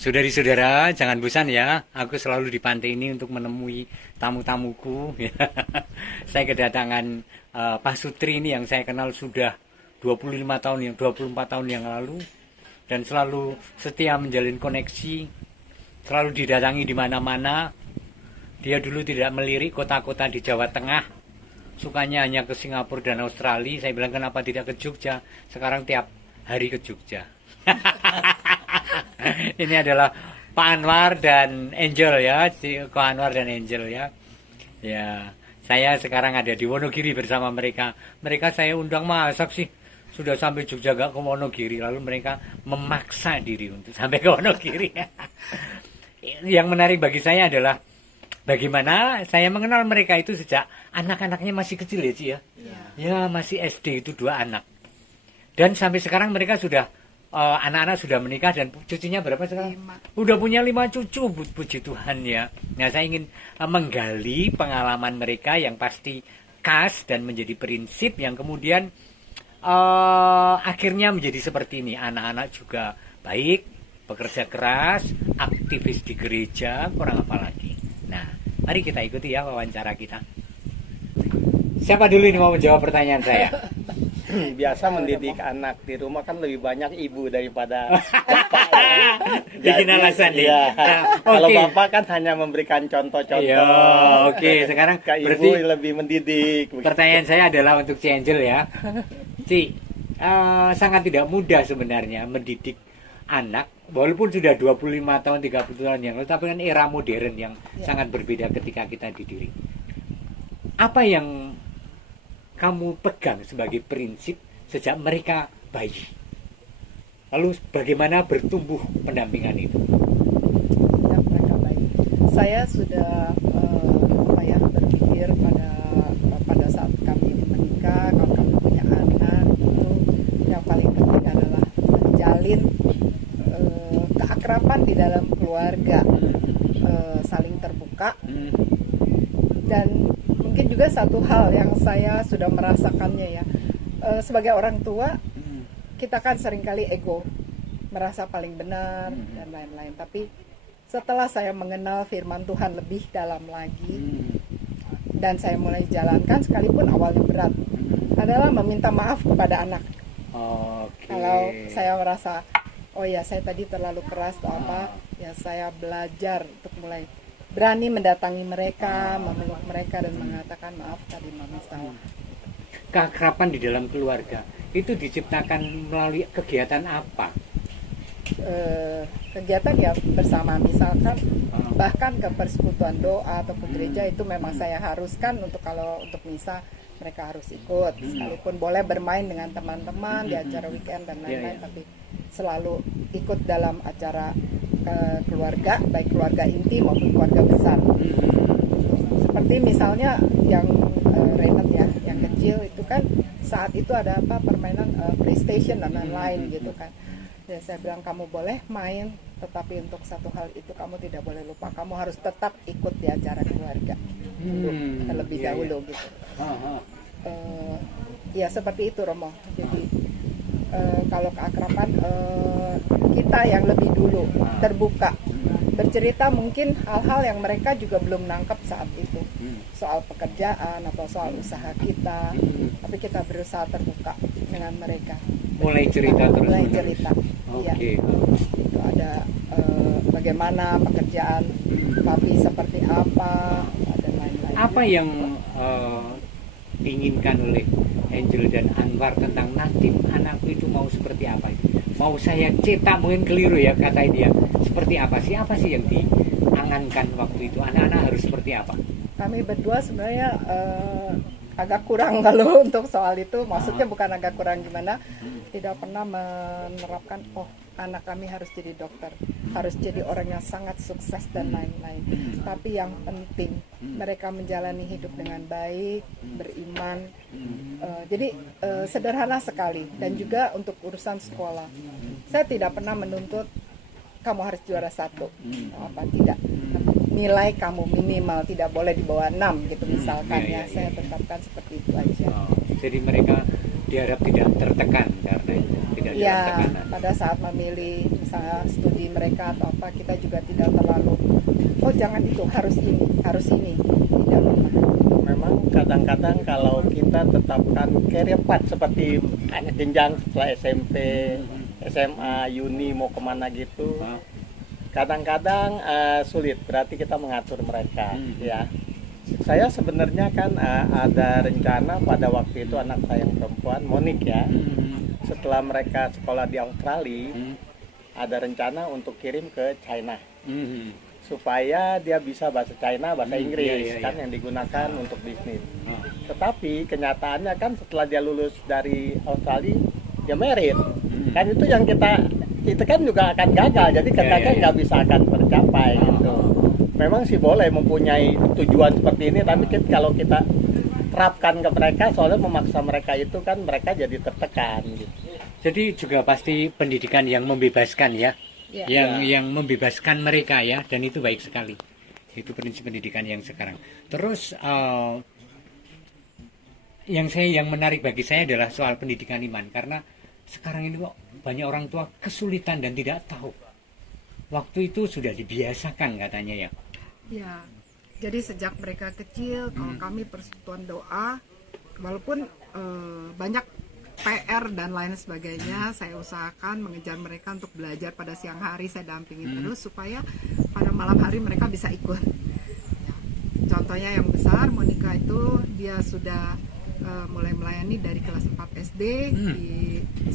Saudari-saudara, jangan bosan ya. Aku selalu di pantai ini untuk menemui tamu-tamuku. Saya kedatangan Pak Sutri ini yang saya kenal sudah 25 tahun 24 tahun yang lalu dan selalu setia menjalin koneksi, selalu didatangi di mana-mana. Dia dulu tidak melirik kota-kota di Jawa Tengah. Sukanya hanya ke Singapura dan Australia. Saya bilang kenapa tidak ke Jogja? Sekarang tiap hari ke Jogja. Ini adalah Pak Anwar dan Angel ya, Pak Anwar dan Angel ya. Ya, saya sekarang ada di Wonogiri bersama mereka. Mereka saya undang masak sih. Sudah sampai Jogja gak ke Wonogiri, lalu mereka memaksa diri untuk sampai ke Wonogiri. Yang menarik bagi saya adalah bagaimana saya mengenal mereka itu sejak anak-anaknya masih kecil ya Ci ya. Ya masih SD itu 2 anak. Dan sampai sekarang mereka sudah anak-anak sudah menikah dan cucunya berapa sekarang? 5. Udah punya 5 cucu, puji Tuhan ya. Nah saya ingin menggali pengalaman mereka yang pasti khas dan menjadi prinsip yang kemudian akhirnya menjadi seperti ini. Anak-anak juga baik, bekerja keras, aktivis di gereja, kurang apa lagi. Nah mari kita ikuti ya wawancara kita. Siapa dulu ini mau menjawab pertanyaan saya? Biasa mendidik anak di rumah kan lebih banyak ibu daripada bapak. Bikin alasan nih. Ya. Kalau Oke. bapak kan hanya memberikan contoh-contoh. Iya, oke. Sekarang Ke ibu berarti lebih mendidik. pertanyaan saya adalah untuk Ci Angel ya. Ci, sangat tidak mudah sebenarnya mendidik anak walaupun sudah 25 tahun, 30 tahun yang lalu, tapi kan era modern yang sangat berbeda ketika kita dididik. Apa yang kamu pegang sebagai prinsip sejak mereka bayi? Lalu bagaimana bertumbuh pendampingan itu? Sejak mereka baik. Saya sudah berpikir pada saat kami menikah, kalau kami punya anak itu yang paling penting adalah menjalin keakraban di dalam keluarga, saling terbuka. Dan mungkin juga satu hal yang saya sudah merasakannya ya, sebagai orang tua kita kan seringkali ego, merasa paling benar dan lain-lain. Tapi setelah saya mengenal firman Tuhan lebih dalam lagi dan saya mulai jalankan, sekalipun awalnya berat, adalah meminta maaf kepada anak. Kalau saya merasa oh ya saya tadi terlalu keras atau apa, ya saya belajar untuk mulai berani mendatangi mereka, memeluk mereka dan mengatakan maaf tadi mami salah. Keakraban di dalam keluarga itu diciptakan melalui kegiatan apa? Kegiatan ya bersama, misalkan bahkan ke persekutuan doa atau ke gereja itu memang saya haruskan kalau untuk misa mereka harus ikut, sekalipun boleh bermain dengan teman-teman di acara weekend dan lain-lain, tapi selalu ikut dalam acara keluarga, baik keluarga inti maupun keluarga besar. Seperti misalnya yang Renat ya, yang kecil itu kan saat itu ada permainan PlayStation dan lain-lain gitu kan. Ya saya bilang kamu boleh main, tetapi untuk satu hal itu kamu tidak boleh lupa, kamu harus tetap ikut di acara keluarga terlebih dahulu gitu. Ya seperti itu Romo. Jadi kalau keakraban kita yang lebih dulu terbuka bercerita mungkin hal-hal yang mereka juga belum nangkep saat itu, soal pekerjaan atau soal usaha kita, tapi kita berusaha terbuka dengan mereka, Mulai cerita terus. mulai cerita. Iya, itu ada bagaimana pekerjaan papi seperti apa dan lain-lain. Apa yang diinginkan oleh Angel dan Anwar tentang nanti anakku itu mau seperti apa? Mau saya cetak, mungkin keliru ya kata dia. Seperti apa sih? Apa sih yang diangankan waktu itu? Anak-anak harus seperti apa? Kami berdua sebenarnya agak kurang kalau untuk soal itu. Maksudnya bukan agak kurang gimana, tidak pernah menerapkan anak kami harus jadi dokter, harus jadi orang yang sangat sukses dan lain-lain. Tapi yang penting mereka menjalani hidup dengan baik, beriman. Jadi sederhana sekali. Dan juga untuk urusan sekolah, saya tidak pernah menuntut kamu harus juara 1 apa tidak. Nilai kamu minimal tidak boleh di bawah 6 gitu misalkan ya. Saya tetapkan seperti itu aja. Jadi mereka diharap tidak tertekan karena tidak tidak ya dalam tekanan. pada saat memilih misalnya studi mereka atau apa, kita juga tidak terlalu oh jangan itu, harus ini, tidak pernah. Memang kadang-kadang kalau kita tetapkan career path seperti jenjang setelah SMP, SMA, uni mau kemana gitu, kadang-kadang sulit, berarti kita mengatur mereka ya. Saya sebenarnya kan ada rencana pada waktu itu anak saya yang perempuan, Monik ya, setelah mereka sekolah di Australia, ada rencana untuk kirim ke China supaya dia bisa bahasa China, bahasa Inggris kan yang digunakan untuk bisnis. Tetapi kenyataannya kan setelah dia lulus dari Australia, dia merit. Kan itu yang itu kan juga akan gagal, jadi katanya nggak bisa akan tercapai gitu. Memang sih boleh mempunyai tujuan seperti ini, tapi kalau kita terapkan ke mereka, soalnya memaksa mereka itu kan mereka jadi tertekan gitu. Jadi juga pasti pendidikan yang membebaskan ya, yang membebaskan mereka ya, dan itu baik sekali. Itu prinsip pendidikan yang sekarang. Terus yang menarik bagi saya adalah soal pendidikan iman, karena sekarang ini kok banyak orang tua kesulitan dan tidak tahu. Waktu itu sudah dibiasakan katanya ya. Ya, jadi sejak mereka kecil, kalau kami persekutuan doa, walaupun banyak PR dan lain sebagainya, saya usahakan mengejar mereka untuk belajar pada siang hari, saya dampingin terus supaya pada malam hari mereka bisa ikut. Ya. Contohnya yang besar, Monika itu dia sudah mulai melayani dari kelas 4 SD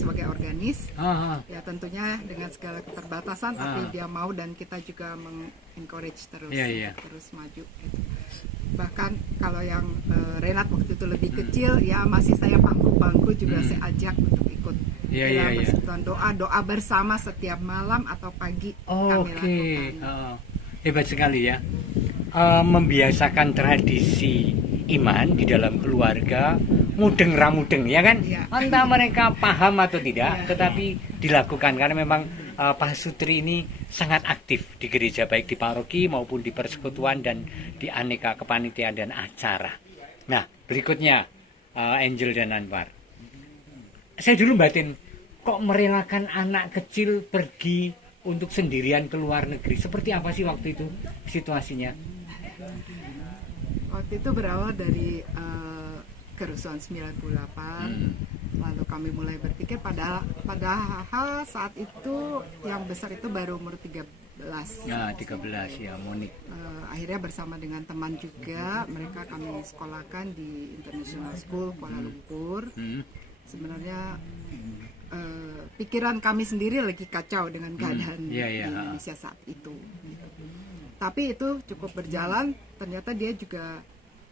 sebagai organis. Ya tentunya dengan segala keterbatasan, tapi dia mau dan kita juga encourage terus terus maju gitu. Bahkan kalau yang Renat waktu itu lebih kecil ya masih saya pangku juga saya ajak untuk ikut dalam persekutuan doa bersama setiap malam atau pagi kami lakukan. Hebat sekali ya, membiasakan tradisi iman di dalam keluarga, mudeng ramudeng ya kan, entah mereka paham atau tidak, tetapi dilakukan karena memang Pak Sutri ini sangat aktif di gereja, baik di paroki maupun di persekutuan dan di aneka kepanitiaan dan acara. Nah berikutnya Angel dan Anwar, saya dulu batin kok merelakan anak kecil pergi untuk sendirian ke luar negeri, seperti apa sih waktu itu situasinya? Waktu itu berawal dari kerusuhan 98, lalu kami mulai berpikir padahal saat itu yang besar itu baru umur 13. Nah, 13 ya, Monik. Akhirnya bersama dengan teman juga, mereka kami sekolahkan di International School Kuala Lumpur. Sebenarnya pikiran kami sendiri lagi kacau dengan keadaan di Indonesia saat itu. Tapi itu cukup berjalan, ternyata dia juga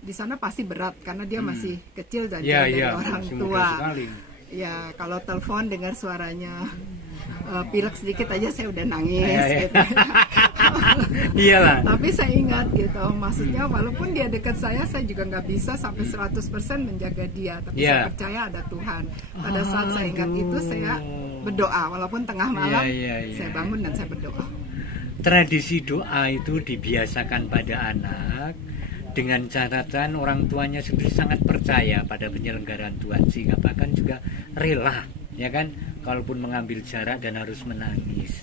di sana pasti berat karena dia masih kecil dan jauh dari orang tua. Ya kalau telepon dengar suaranya pilek sedikit aja saya udah nangis gitu. Iyalah. Tapi saya ingat gitu, maksudnya walaupun dia dekat saya juga nggak bisa sampai 100% menjaga dia, tapi saya percaya ada Tuhan. Pada saat saya ingat itu saya berdoa, walaupun tengah malam saya bangun dan saya berdoa. Tradisi doa itu dibiasakan pada anak dengan catatan orang tuanya sendiri sangat percaya pada penyelenggaraan Tuhan, sehingga bahkan juga rela ya kan, kalaupun mengambil jarak dan harus menangis.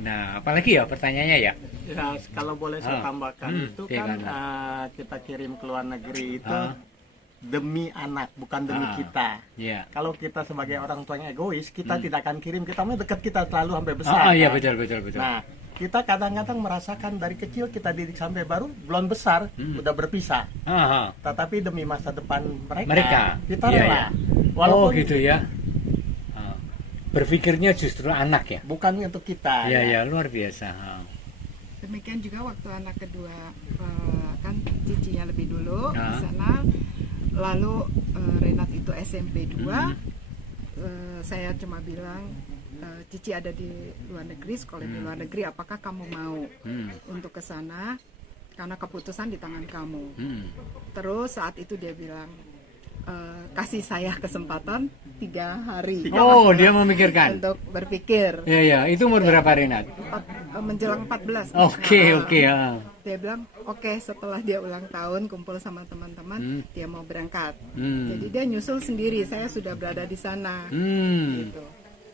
Nah apalagi ya pertanyaannya ya? Ya kalau boleh saya tambahkan itu kan kita kirim ke luar negeri itu demi anak, bukan demi kita. Kalau kita sebagai orang tuanya egois, kita tidak akan kirim, kita mau dekat kita selalu sampai besar. Iya betul. Nah kita kadang-kadang merasakan dari kecil kita didik sampai baru belum besar udah berpisah. Tetapi demi masa depan mereka kita rela. Walaupun gitu ya. Berpikirnya justru anak ya, bukan untuk kita. Ya luar biasa. Demikian juga waktu anak kedua, kan cicinya lebih dulu di sana, lalu Renat itu SMP 2. Saya cuma bilang, Cici ada di luar negeri, sekolah di luar negeri, apakah kamu mau untuk ke sana? Karena keputusan di tangan kamu. Terus saat itu dia bilang, kasih saya kesempatan 3 hari. Oh, dia memikirkan untuk berpikir. Iya, itu umur berapa Renat? Menjelang 14. Oke. Dia bilang, oke, setelah dia ulang tahun kumpul sama teman-teman, dia mau berangkat. Jadi dia nyusul sendiri, saya sudah berada di sana. Gitu.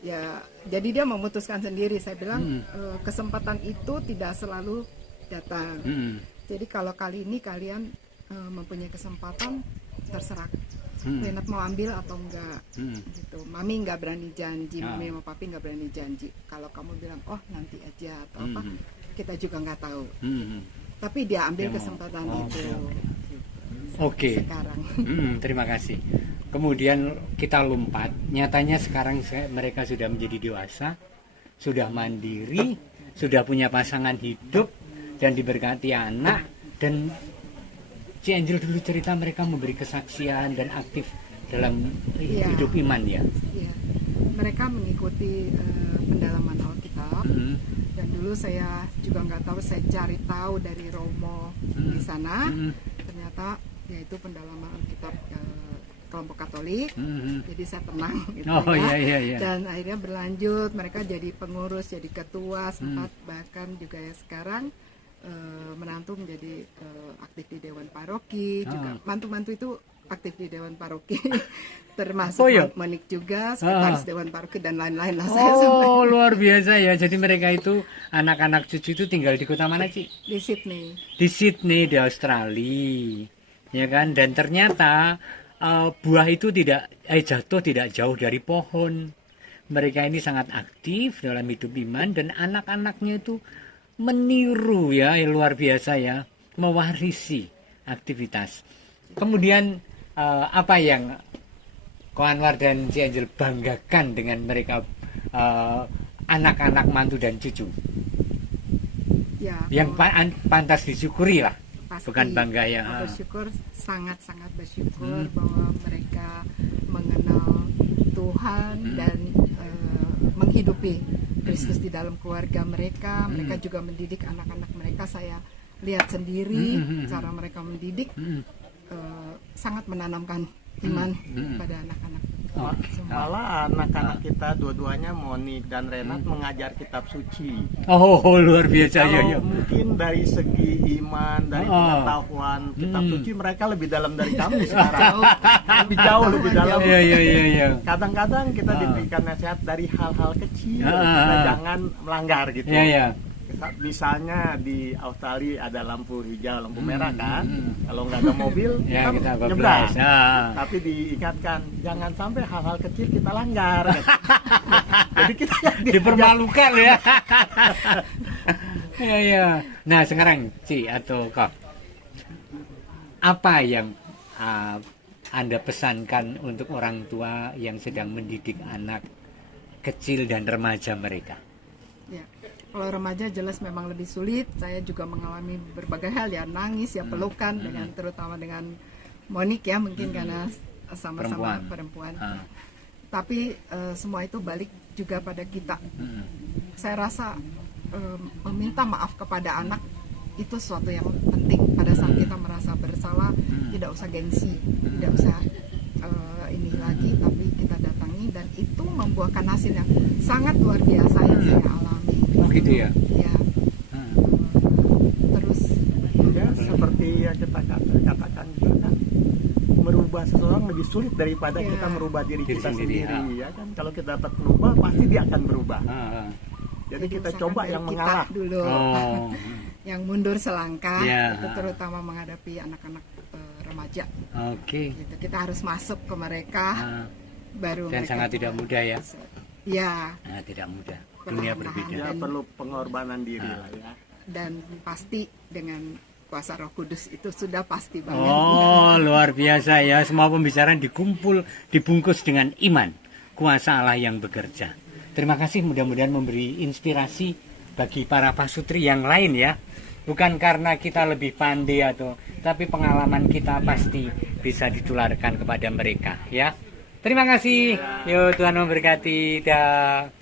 Ya, jadi dia memutuskan sendiri. Saya bilang kesempatan itu tidak selalu datang. Jadi kalau kali ini kalian mempunyai kesempatan, terserah. Renat mau ambil atau enggak, gitu. Mami nggak berani janji, mami sama papi nggak berani janji. Kalau kamu bilang, oh nanti aja atau apa, kita juga nggak tahu. Tapi dia ambil kesempatan itu. Oke. Sekarang. Terima kasih. Kemudian kita lompat. Nyatanya sekarang mereka sudah menjadi dewasa, sudah mandiri, sudah punya pasangan hidup dan diberkati anak. Dan Ci Angel dulu cerita mereka memberi kesaksian dan aktif dalam hidup iman ya. Iya. Mereka mengikuti pendalaman Alkitab. Dan dulu saya juga nggak tahu, saya cari tahu dari Romo di sana. Ternyata yaitu pendalaman Alkitab kelompok Katolik. Jadi saya tenang gitu Iya. Dan akhirnya berlanjut, mereka jadi pengurus, jadi ketua sempat bahkan juga ya sekarang menantu menjadi aktif di Dewan Paroki, juga mantu-mantu itu aktif di Dewan Paroki. Termasuk Monik juga sekretaris Dewan Paroki dan lain-lain lah. Oh, luar biasa ya. Jadi mereka itu anak-anak cucu itu tinggal di kota mana, Ci? Di Sydney. Di Sydney, di Australia. Ya kan? Dan ternyata buah itu jatuh tidak jauh dari pohon. Mereka ini sangat aktif dalam hidup iman dan anak-anaknya itu meniru ya, luar biasa ya, mewarisi aktivitas. Kemudian apa yang Ko Anwar dan Ci Angel banggakan dengan mereka anak-anak mantu dan cucu? Ya, yang pantas disyukuri lah. pasti, bukan bangga ya. Bersyukur, sangat-sangat bersyukur bahwa mereka mengenal Tuhan dan menghidupi Kristus di dalam keluarga mereka. Mereka juga mendidik anak-anak mereka. Saya lihat sendiri cara mereka mendidik, sangat menanamkan iman pada anak-anak. Malah anak-anak kita dua-duanya, Monik dan Renat, mengajar kitab suci. Oh, luar biasa ya. Kalau mungkin dari segi iman, dari pengetahuan kitab suci, mereka lebih dalam dari kami sekarang. Lebih jauh, lebih dalam. Iya. Kadang-kadang kita diberikan nasihat dari hal-hal kecil, kita jangan melanggar gitu. Iya. Misalnya di Australia ada lampu hijau, lampu merah kan, kalau nggak ada mobil kita nyebrang. Tapi diingatkan jangan sampai hal-hal kecil kita langgar. Jadi kita dipermalukan ya. Iya. Nah sekarang Ci atau Kak, apa yang Anda pesankan untuk orang tua yang sedang mendidik anak kecil dan remaja mereka? Ya, kalau remaja jelas memang lebih sulit. Saya juga mengalami berbagai hal ya, nangis ya, pelukan dengan terutama dengan Monik ya, mungkin karena sama-sama perempuan. Tapi semua itu balik juga pada kita. Saya rasa meminta maaf kepada anak itu sesuatu yang penting pada saat kita merasa bersalah. Tidak usah gengsi, tidak usah ini lagi, tapi kita datangi dan itu membuahkan hasil yang sangat luar biasa yang saya alami. Oh gitu ya? Ya. Terus ya seperti yang kita katakan juga kan, merubah seseorang lebih sulit daripada kita merubah diri kita sendiri ya kan. Kalau kita dapat merubah pasti dia akan berubah. Jadi kita coba yang mengalah dulu. Yang mundur selangkah, itu terutama menghadapi anak-anak remaja. Gitu. Kita harus masuk ke mereka, baru dan mereka sangat tidak mudah ya. Ya. Tidak mudah. Dunia berbeda. Ya, perlu pengorbanan diri lah ya. Dan pasti dengan kuasa Roh Kudus itu sudah pasti banget. Oh, luar biasa ya. Semua pembicaraan dibungkus dengan iman, kuasa Allah yang bekerja. Terima kasih, mudah-mudahan memberi inspirasi bagi para pasutri yang lain ya. Bukan karena kita lebih pandai tapi pengalaman kita pasti bisa ditularkan kepada mereka ya. Terima kasih. Yo, Tuhan memberkati. Dah.